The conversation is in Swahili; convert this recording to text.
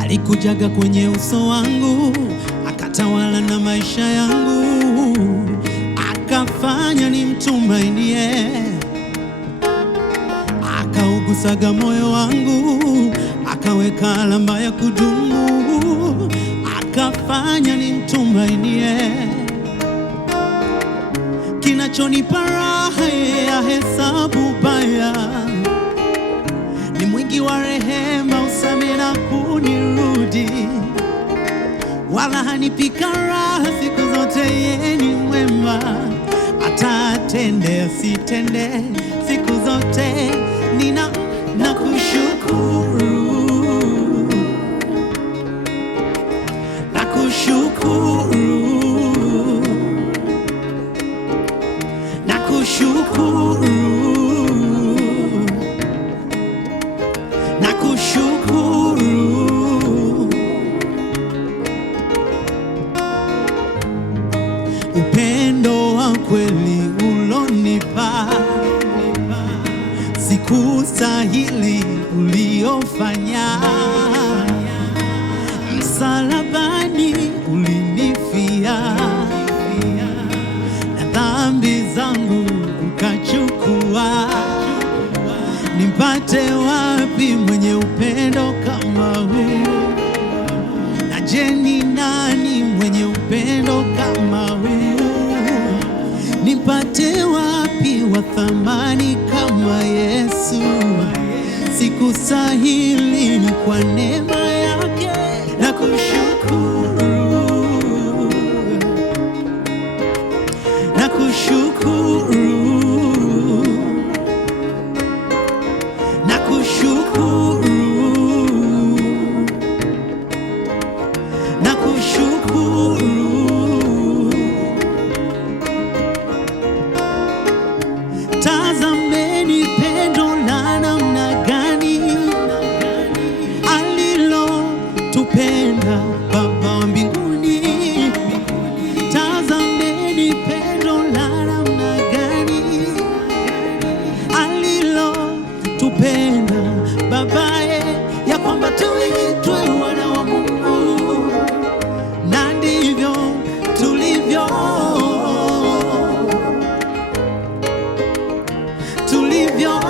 Alikujaga kwenye uso wangu, akatawala na maisha yangu, akafanya nimtumainie, akaugusaga moyo wangu, akaweka alama ya kudumu, akafanya nimtumainie. Kinachonipa raha ya hesabu baya, ni mwingi wa rehema, usamehe na kunirudi, wala hanipika raha siku zote. Yeye ni mwema, atatende asitende, siku zote nakushukuru, nakushukuru, nakushukuru, nakushukuru. Upendo wa kweli ulonipa, sikustahili uliofanya, msalabani ulinifia, na dhambi zangu ukachukua. Nipate wapi mwenye upendo kama huu? Na je, ni nani mwenye upendo kama huu? Nipate wapi wa thamani kama Yesu? Sikustahili, ni kwa neema yake. Nakushukuru, nakushukuru, nakushukuru, nakushukuru. Tazameni pendo la namna gani alilotupenda Baba wa mbinguni. Tazameni pendo la namna gani alilotupenda Babaye, ya kwamba tuitwe wana wa Mungu, na ndivyo tulivyo, tulivyo.